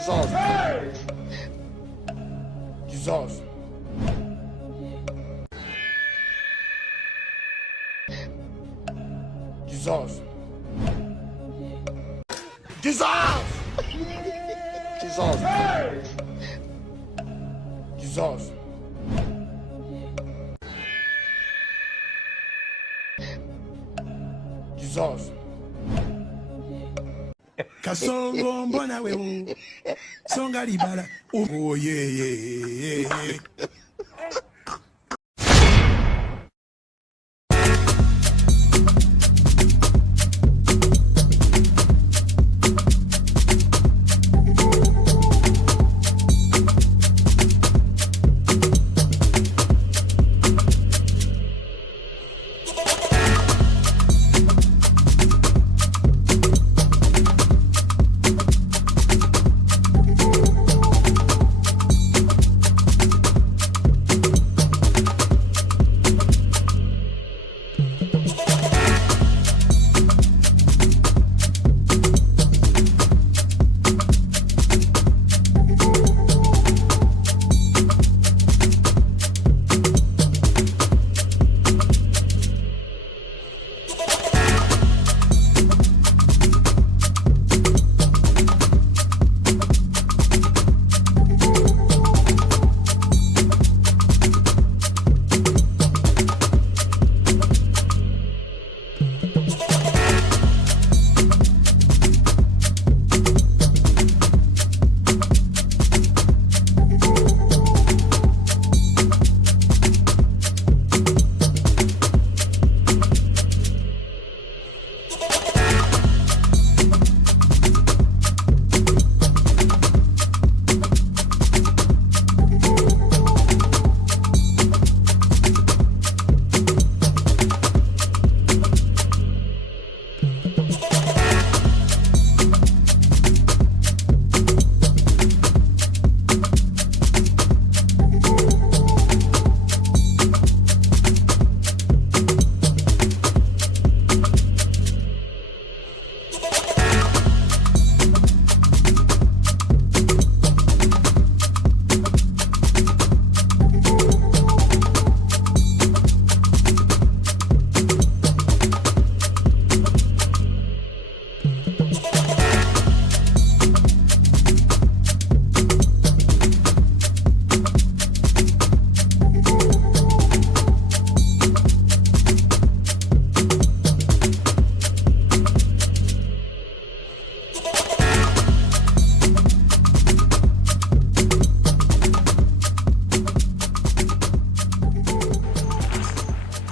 Jesus. Jesus. Jesus. Jesus. Jesus. Jesus. Jesus. Kasongo mbona wewe songa libala oh yeah yeah yeah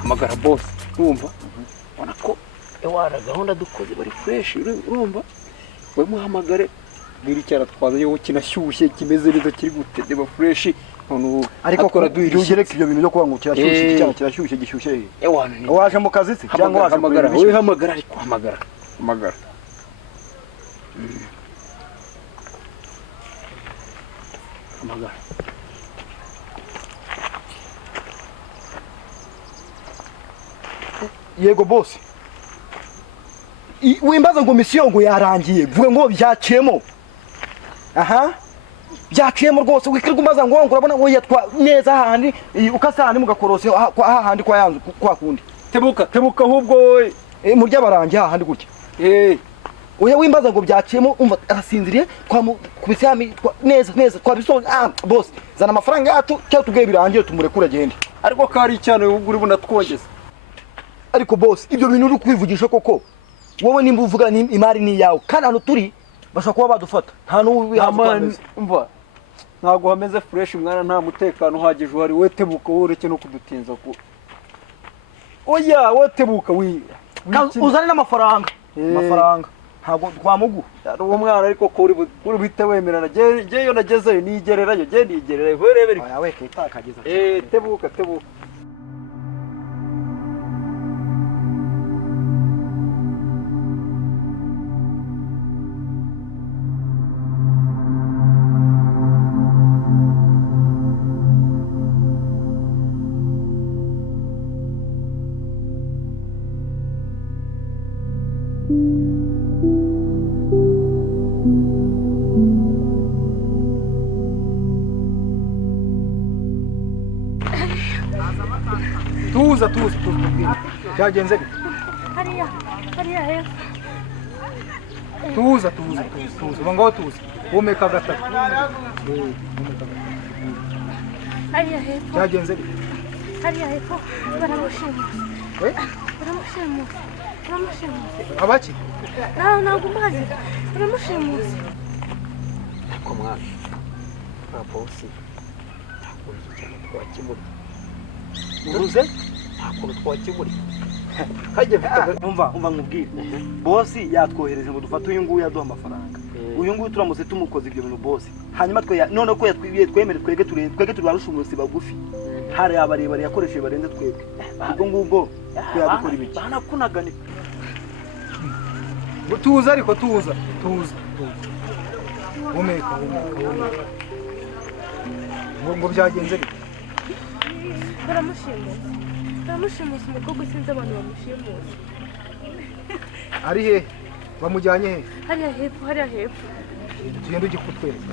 magara boss urumva ubona ko ewara gahunda dukoze bari fresh urumva we muhamagare biri cyara twaza yo kinashyushye kimeze neza kiri gutede ba fresh none ariko kora dugereka ibyo bintu byo kuba ngo kirashyushye cyane kirashyushye gishyushye ewana ni waje mu kazi se cyangwa waje hamagara we hamagara ariko hamagara hamagara yego boss wimbaza ngo mission ngo yarangiye vuga ngo byaciyemo aha byaciyemo rwose wikirwa umaza ngo urabona ngo yatwa neza handi ukasana mugakorose hahandi kwa yanzu kwa kundi tebuka ahubwo murya barangiye hahandi gutya oya wimbaza ngo byaciyemo umva arasinziriye kubisami neza twabiso boss zana amafaranga yacu cyo tugiye birangiye tumurekura agende ariko kari cyane ubwo uri bunatwongeza ariko boss ibyo bintu uri kwivugisha koko wowe nimba uvuga ni imari ni yawe kandi hano turi bashaka kuba badufata nta n'uwihameze umva ntago hameze fresh mwana nta mutekano uhagije uhari we tebuka ureke no kudutinza ko oya we tebuka uzane n'amafaranga ntago twamugu uwo mwana ariko ko uri bite wemerana je yo nagezeyo nigererayo je nigererayo werebere oya we kitakagiza tebuka tuzi byagenze bite hariya hepfo. tuza uba ngaho tuza humeka gatatu Hariya hepfo. byagenze bite Hariya hepfo baramushimusa. we Baramushimusa. abaki Ntabwo mbazi. Baramushimusa. ko mwana ba bosi ntakunze cyane twakibura uruze ntakunze twakibura kajye vita umva nkubwire bosi yatwohereje ngo dufate uyu nguyu yaduha amafaranga uyu nguyu turamutse tumukoze ibyo bintu bosi hanyuma none ko twemere twege turarusha umuyobozi bagufi hari abarebare yakoresheje barenze twebwe ubwo ngubwo twabikora ibiki banakunagane tuza ariko tuza humeka ngo byagenze bite Baramushimusa umukobwa sinzi abantu bamushimusa. ari he bamujyanye he Hariya hepfo. tugende ujye kutwereka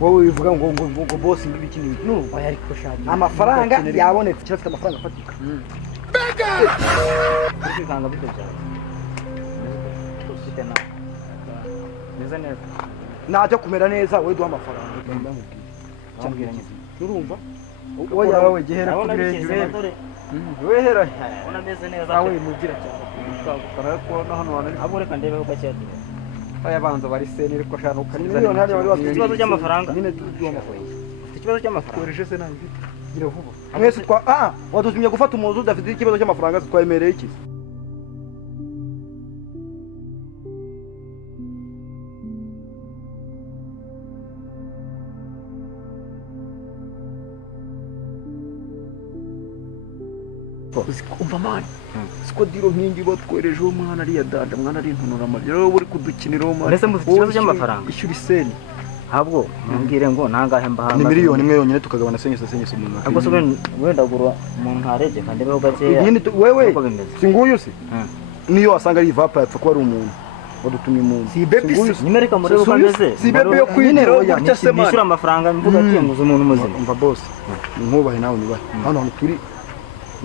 wowe wivuga ngo bosi ngibi iki n'ibiki n'ubu oya ariko shaki amafaranga yabonetse cyafite amafaranga afatika Kanga bite cyane. Ufite nawe. Neza neza. najya kumera neza wowe duha amafaranga ndamubwira Cyambwira nyine. urumva oya wowe gihera ku birenge wehera Ona neza neza. awe mugira cyane ukara ko hano hano Abo reka ndebe uko cyati. aya banza bari sene ariko shano ukaniza miliyoni hariya wari wafite Ikibazo cy'amafaranga. nyine duha amafaranga Ufite ikibazo cy'amafaranga. koreshe se nanjye gira vuba mwese wadutumye gufata umuntu udafite ikibazo cy'amafaranga twayemereye iki umva mani siko diro nkingi batwereje uwo mwana ariya danda mwana ari intonora amabya rero uri kudukinira uwo mwana Mbese mufite ikibazo cy'amafaranga? ishyura iseni Ahubwo mumbwire ngo nangahe mbaha. ni miliyoni imwe yonyine tukagabana senyese umuntu Ahubwo se wenda gura umuntu ntarebye kandi beho gakeya. wewe Uko bimeze. si nguyu se niyo wasanga ari ivapa yapfa kuba ari umuntu wadutumye umuntu si bebi se Nyine reka murebe uko ameze. si bebi yo kwinjira gutya se mani Nishyura amafaranga mvuga ati nguze umuntu muzima. umva boss nkubahe nawe nyubahe hano hantu turi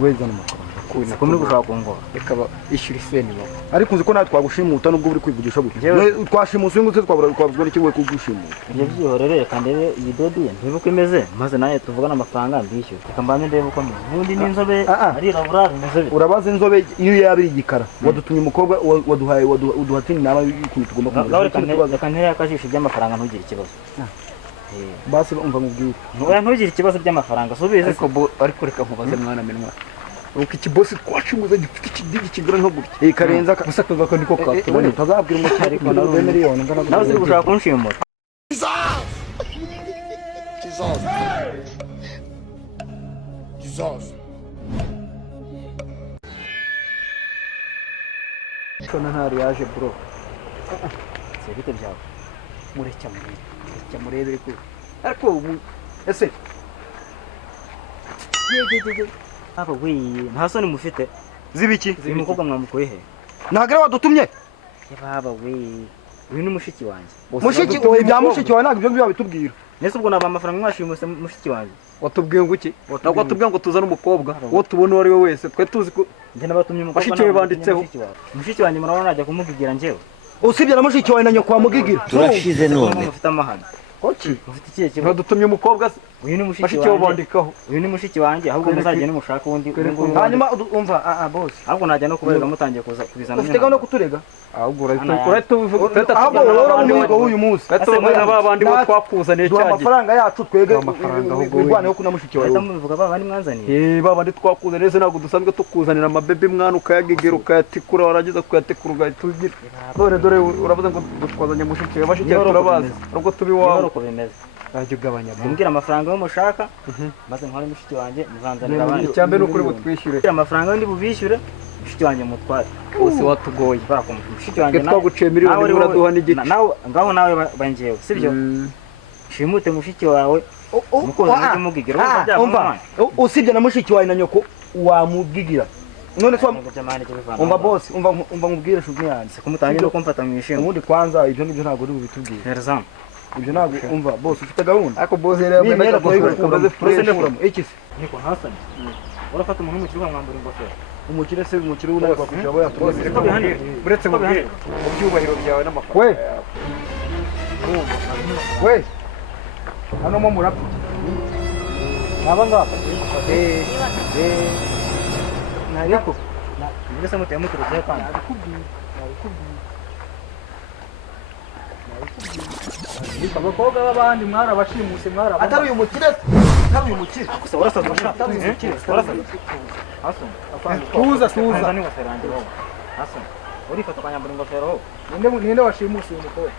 wezana amafaranga Ko muri gushaka kungora. reka ishyura iseni baba ariko uzi ko nawe twagushimuta nubwo uri kwivugisha gutya Njyewe- twashimusa uyu nguyu twabuzwa n'iki we kugushimuta Ibyo byihorere reka ndebe iyi dodi ntibe uko imeze maze nawe tuvugana amafaranga mbishyura. Reka mbanze ndebe uko ameze. Ubundi n'inzobe arirabura bimeze bite. urabaza inzobe iyo yaba ari igikara wadutumye umukobwa uduhatini nawe y'ukuntu tugomba Ngaho kumenya reka ntere akajisho by'amafaranga ntugire ikibazo. basi umva mubwire Ntugire ikibazo by'amafaranga subize. ariko reka nkubaze mwana menwa uko ikibosi twashimuze gifite ikidigi kigura nko gutya karenza gusa kagako niko katubonye utazabwira umuntu Ariko nawe- miliyoni Nawe siri gushaka kunshimura. Jesus. shona ntari yaje bro Bite byawe. mureke murebere ko ariko ese Aba wi nta soni mufite. zibiki Uyu mukobwa mwamukuye he? ntabwo ari wadutumye Baba wi. Uyu ni mushiki wanjye. mushiki oya ibya mushiki wawe ntabwo ibyo ngibyo babitubwira Nese ubwo naba amafaranga mwashimuse mushiki wanjye. watubwiye ngo iki ntabwo watubwiye ngo tuzane umukobwa uwo tubona uwo ari we wese twe tuzi ko Njye nabatumye umukobwa. Mushiki we banditseho. Mushiki wanjye murabona najya kumugigira njyewe. usibye na mushiki wawe na nyoko wamugigira Turashize none. Mufite amahane. koki Mufite ikihe kibazo? ntibadutumye umukobwa se Uyu ni mushiki bashiki we wanjye. bandikaho Uyu ni mushiki wanjye ahubwo muzagende mushaka undi. hanyuma umva boss Ahubwo najya no kubereka mutangiye kubizana. ufite gahunda yo kuturega ahubwo Hano urahita ubivuga ahubwo wowe umuhigo w'uyu munsi urahita ubivuga ba bandi bo twakuzaniye duha cyagiye amafaranga yacu twege Duha amafaranga ahubwo wirwaneho kuna mushiki wawe Bahita mubivuga ba bandi mwanzaniye. ba bandi twakuzaniye se ntabwo dusanzwe tukuzanira amabebe mwana ukayagegera ukayatikura warangiza kuyatikura ugahita ugira dore uravuze ngo twazanye mushiki we bashiki turabazi nubwo tubi Niba wawe uko bimeze. ajya ugabanya Mumbwira amafaranga yo mushaka maze ntware mushiki wanjye muzanzanira abandi. icyambere ni ukuri butwishyure Amafaranga ndi bubishyure mushiki wanjye mutware. bose watugoye Barakumva mushiki wanjye twe twaguciye miliyoni nawe imwe uraduha n'igice nawe ngaho nawe bangewe sibyo? Shimute mushiki wawe umukunzi ujye umugigira urumva byavamo. usibye na mushiki wawe na nyoko wamugigira none so umva boss umva nkubwire shuti yanjye kumutangira no kumfata mu ishimwe. ubundi kwanza ibyo ngibyo ntabwo uri bubitubwire Herzam ibyo ntabwo umva boss ufite gahunda ariko boss rero n'imyenda tuyikuramo fresh iki se niko hasani urafata umuntu w'umukire ukamwambura ingofero umukire se umukire unarwa kugira abo yatubaze Siko bihanirwa. uretse mu byubahiro byawe n'amafaranga we hano mo murapfa aba ngapa ariko mbese muteye muturutseho kandi abakobwa b'abandi mwarabashimuse atari uyu mukire atari uyu mukire gusa warasaza atari umukire warasaza hasani tuza tuza n'ingofero yanjye wowe hasani urifata ukanyambura ingofero wowe ninde washimuse uyu mukobwa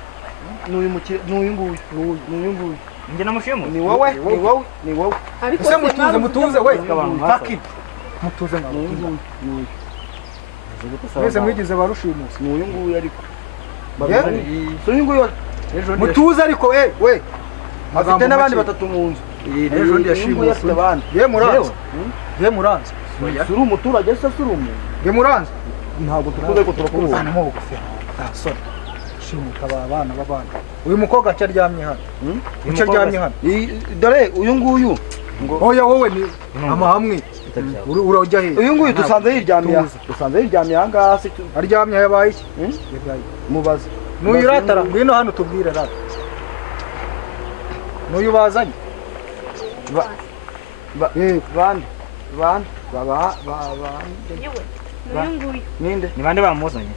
n'uyu mukire n'uyu nguyu n'uyu nguyu njye namushimu ni wowe ni wowe ariko ese mutuze we fucking mutuze nka n'uyu nguyu mwese mwigize barushimuse n'uyu nguyu ariko Yeah? so uyu nguyu mutuze ariko we afite n'abandi batatu mu nzu ejo ndi yashimuse afite abandi ye muranze ye muranze suri umuturage se suri umuntu ye muranze ntabwo tukuze ko turakubona hano mo gufera sore shimuta abana b'abandi uyu mukobwa cyaryamye hano cyaryamye hano dore uyu nguyu oya wowe ni amahamwe urajya he uyu nguyu dusanze yiryamiye aha ngaha se aryamye yabaye iki mubaze n'uyu ratara ngwino hano tubwire rata n'uyu bazanye bande yewe n'uyu nguyu ninde ni bande bamuzanye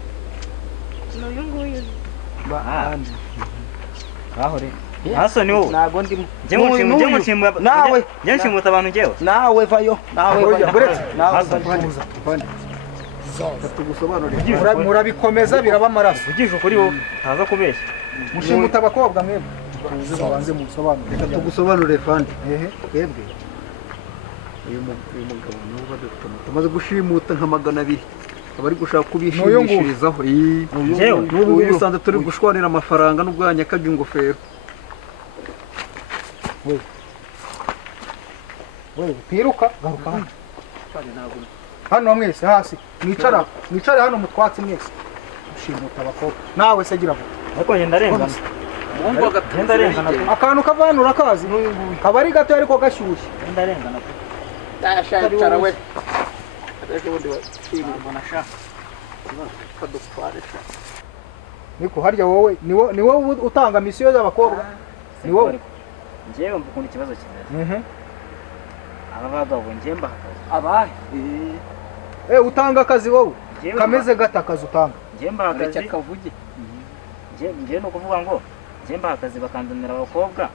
n'uyu nguyu bande ahore hasani wowe ntago ndimo njye mushimu nawe njye nshimuta abantu njyewe nawe vayo nawe Oya, buretse. nawe tugusobanurire murabikomeza biraba amaraso ugisha ukuri wowe utaza kubeshya mushimuta abakobwa mwebwe mubanze musobanurire reka tugusobanurire fandi ehe twebwe uyu mugabo niwe badufite tumaze gushimuta nka 200 abari gushaka kubishimishirizaho njyewe n'ubu ngubu usanze turi gushwanira amafaranga n'ubwo yanyakaga ingofero we twiruka garuka hano hano mwese hasi mwicare hano mutwatsi mwese mushimuta abakobwa nawe se gira ariko ngenda arengana ngenda arengana akantu kavanura kazi kaba ari gato ariko gashyushye ngenda arengana Ndashaka we niko harya wowe ni wowe utanga misiyo z'abakobwa ni wowe njyewe mbukunda ikibazo kimeze aba bagabo njye mbahagaze abahe utanga akazi wowe Njyewe kameze gata akazi utanga njye mbahagaze kavuge njye ni ukuvuga ngo njye mbahagaze bakanzanira abakobwa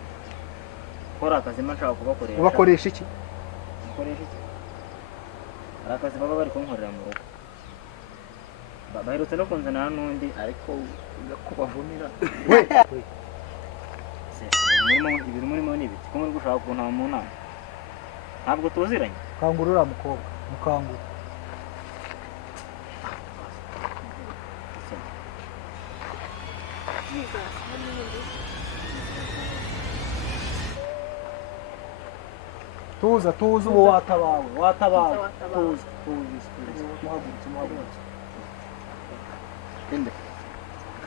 gukora akazi mba nshaka kubakoresha ubakoresha iki ukoresha iki hari akazi baba bari kunkorera mu rugo baherutse no kunzanira n'undi ariko kubavumira ibiri murimo ni ibiti ko muri gushaka kuntaba mu nama ntabwo tuziranye kangurura mukobwa mukangura tuza ubu watabawe tuza muhagurutse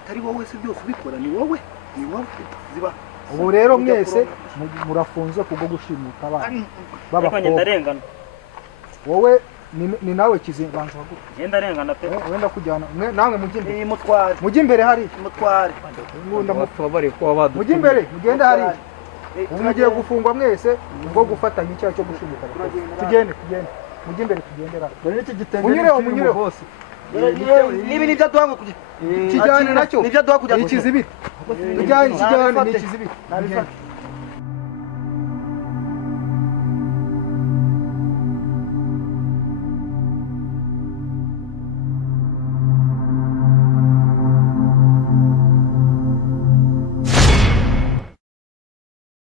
atari wowe se byose ubikora ni wowe ziba ubu rero mwese murafunze kubwo gushimuta abana ariko b'abakobwa ngenda arengana wowe ni nawe kizibanza waguye ngenda arengana pe wenda kujyana namwe mujye imbere mutware mujye imbere hari mutware bari kuba badufite mujye imbere mugende hari ubu mugiye gufungwa mwese ubwo gufatanya icyaha cyo gushimuta tugende mujye imbere tugendera dore n'iki gitenge munyireho bose nibi nibyo duha kijyane nacyo nibyo duha kujya ikizibiti kijyane ni ikizibiti